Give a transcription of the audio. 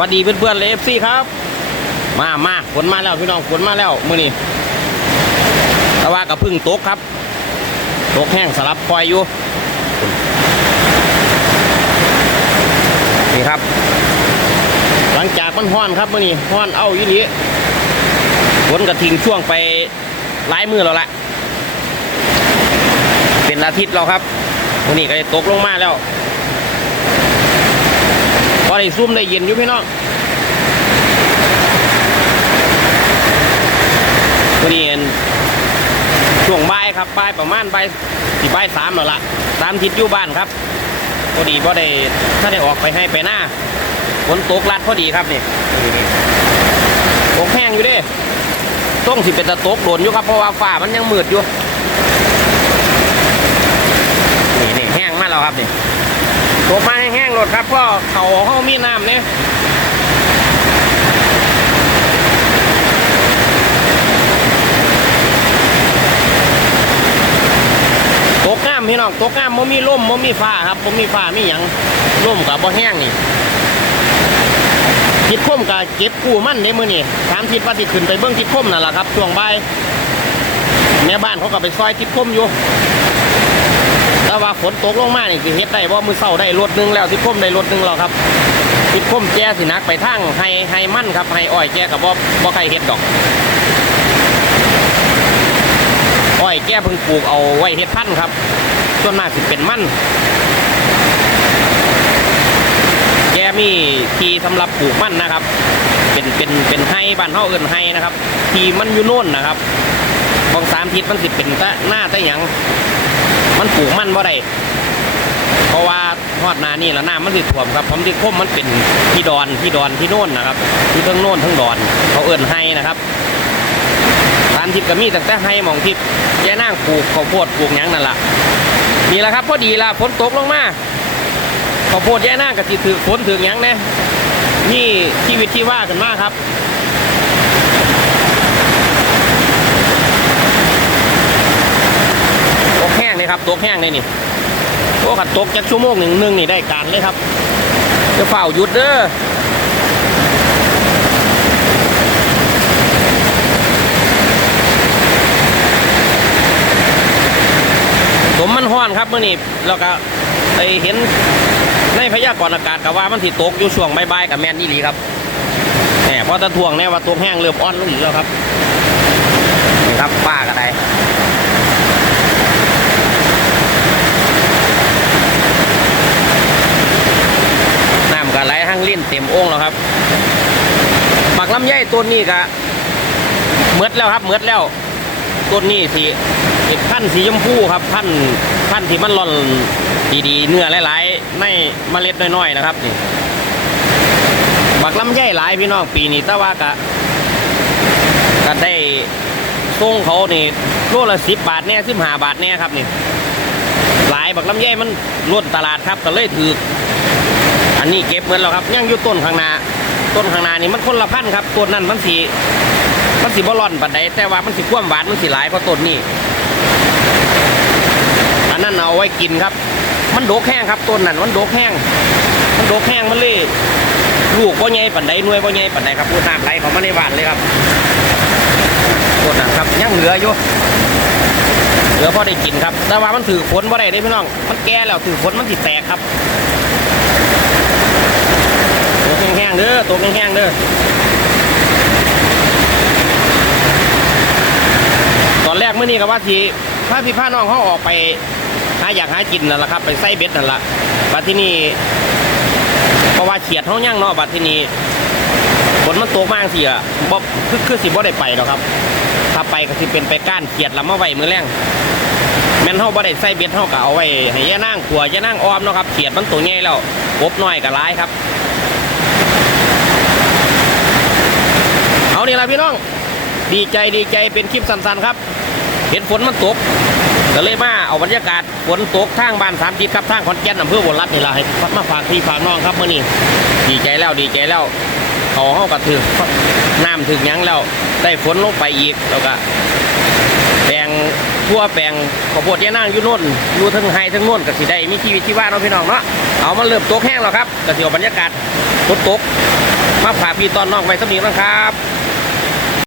วัสดีเพื่อนๆเลฟซี่ครับ มามาฝนมาแล้วพี่น้องฝนมาแล้วมื้อนี้ต่ว่ากับพึ่งตกครับตกแห้งสลับปล่อยอยู่นี่ครับ หลังจากมันห้อนครับมื้อนี้ห้อนเอาอยู่นี้ฝนกระทิงช่วงไปหลายมือแล้วละเป็นอาทิตย์แล้วครับมื้อนี้ก็ตกลงมาแล้ว อได้ซุ่มได้เย็นอยู่พี่น้องวันนี้เห็นช่วงบ่ายครับบ่ายประมาณบ่ายสี่บ่ายสามแล้วละสามทิศอยู่บ้านครับพอดีพอได้ถ้าได้ออกไปให้ไปหน้าฝนตกลัดพอดีครับนี่ตกแห้งอยู่ด้ต้องสิเป็นตะตกโดนอยู่ครับเพราะว่าฟ้ามันยังมืดอยู่นี่นี่แห้งมากแล้วครับนี่ ตกมาแห้งๆโหลดครับก็เขาห้องมีน้ำเนี่ยตกน้ำพี่น้องตกน้ำมันมีล่มมันมีฟ้าครับมันมีฟ้ามีหยังล่มกับบ่แห้งนี่ทิดคมกับเก็บกู้มั่นในมือนี่ถามทิดว่าที่ขึ้นไปเบื้องทิดคมนั่นแหละครับช่วงบ่ายแม่บ้านเขาก็ไปซอยทิดคมอยู่ ว่าฝนตกลงมานี่คือเฮ็ดได้ว่ามือเศร้าได้รถหนึงแล้วที่พ่มได้รถหนึงแล้วครับที่พ่มแจ้สินักไปทางไฮไฮมั่นครับไฮอ้อยแจ้กับบ่บ่ใครเฮ็ดดอกอ้อยแก้เพิ่งปลูกเอาไว้เฮ็ดพันครับส่วนมากสิเป็นมั่นแกมีที่สำหรับปลูกมั่นนะครับ เป็นเป็นเป็นไฮบ้านเฮาเอิ้นไฮนะครับ ทีมันอยู่โน่นนะครับของสามทิศมันสิเป็นตะหน้าตะหยัง มันปลูกมันบ่ได้เพราะว่าทอดนานี่แล้วน้ำมันสิดท่วมครับผมที่คมมันเป็นที่ดอนที่ดอนที่โน่นนะครับที่ทั้งโน่นทั้งดอน เขาเอิ่นไฮนะครับตามทิศก็มีตั้งแต่ไฮหมองทิศแย่นั่งปลูกข้าวโพดปลูกยังนั่นล่ะนี่แหละครับพอดีละฝนตกลงมาข้าวโพดแย่นั่งก็สิถือฝนถือยังแน่นี่ชีวิตที่ว่ากันมากครับ ตกแห้งเลย ครับตกแห้งเลยนี่โอ้ขัดตกจักชั่วโมงหนึ่งหนึ่งนี่ได้การเลยครับ จะเฝ้าหยุดเด้อผมมันห้อนครับเมื่อนี้แล้วก็ไปเห็นในพยากรณ์อากาศกับว่ามันสิตกอยู่ช่วงใบ่ายๆกับแมนนี่ลีครับแหมพอตะทวงแน่ว่าตกแห้งเริ่มอ่อนลงอีกแล้วครับนี่ครับป้าก็ได้ น้ำก็ไหลทั้งลิ้นเต็มโอ่ งแล้วครับหมักลำไยต้นนี้ก็เมืดแล้วครับเมืดแล้วต้นนี้สีพันสีชมพูครับพันพันที่มันร่อนดีๆ เนื้อหลายๆไม่เมล็ดน้อยๆนะครับนี่บักลำไยหลายพี่น้องปีนี้แต่ว่าก็ก็ได้ส่งเขานี่โลละสิบบาทแน่สิบห้าบาทแน่ครับนี่ หลายบักลำไยมันล้นตลาดครับก็เลยถือ นนี้เก็บเงินแล้วครับยังอยู่ต้นข้างหน้า ต้นข้างหน้านี่มันคนละพันครับต้นนั้นมันสีมันสีบอลอนปัดใดแต่ว่ามันสีควมหวานมันสีหลายเพราะต้นนี้อันนั้นเอาไว้กินครับ มันโดกแห้งครับต้นนั้นมันโดกแห้งมันโดกแห้งมันเลยลูกบ่ใหญ่ปัดใดน่วยบ่ใหญ่ปัดใดครับพูดน้ำไหลเขามาในบ้านเลยครับต้นนั้นครับยังเหลืออยู่เหลือพอได้กินครับ แต่ว่ามันถือฝนบ่ได้เด้พี่น้อง มันแก่แล้วถือฝนมันสิดแตกครับ ตัวแห้งๆเด้อ ตัวแห้งๆเด้อตอนแรกเมื่อนี้ก็ว่าทีพาพี่พาน้องเขาออกไปหาอยากหากินนั่นแหละครับ ไปใส่เบ็ดนั่นแหละบัดที่นี่เพราะว่าเฉียดเขาย่างเนาะบัดที่นี่ฝนมันตกมากสิอะบ่คือคือสิบ่ได้ไปหรอกครับ ถ้าไปก็สิเป็นไปก้านเขียดลำมาไว้มือแรงแม่นเฮาบ่ได้ใส่เบ็ดเฮาก็เอาไว้ให้ย่านั่งขัวย่านั่งออมเนาะครับเขียดมันตัวใหญ่แล้วกบน้อยก็ร้ายครับ เอานี่ละพี่น้อง ดีใจดีใจเป็นคลิปสั้นๆครับ เห็นฝนมันตกก็เลยมาเอาบรรยากาศฝนตกทางบ้านสามจิตครับทางขอนแก่นอำเภอบุรัตนี่ละให้มาฝากพี่ฝากน้องครับเมื่อนี้ดีใจแล้วดีใจแล้วเขาเข้ากระถือน้ำถึงยังแล้วได้ฝนลงไปอีกแล้วก็แปลงทั่วแปลงข้าวโพดยะนางอยู่โน่นอยู่ทั้งไฮทั้งโน่นก็สิได้มีชีวิตที่ว่าเนาพี่น้องเนาะเอามาเริ่มตกแห้งแล้วครับก็สิเอาบรรยากาศฝนตกมาฝากพี่ตอนน้องไว้สำนีนะครับ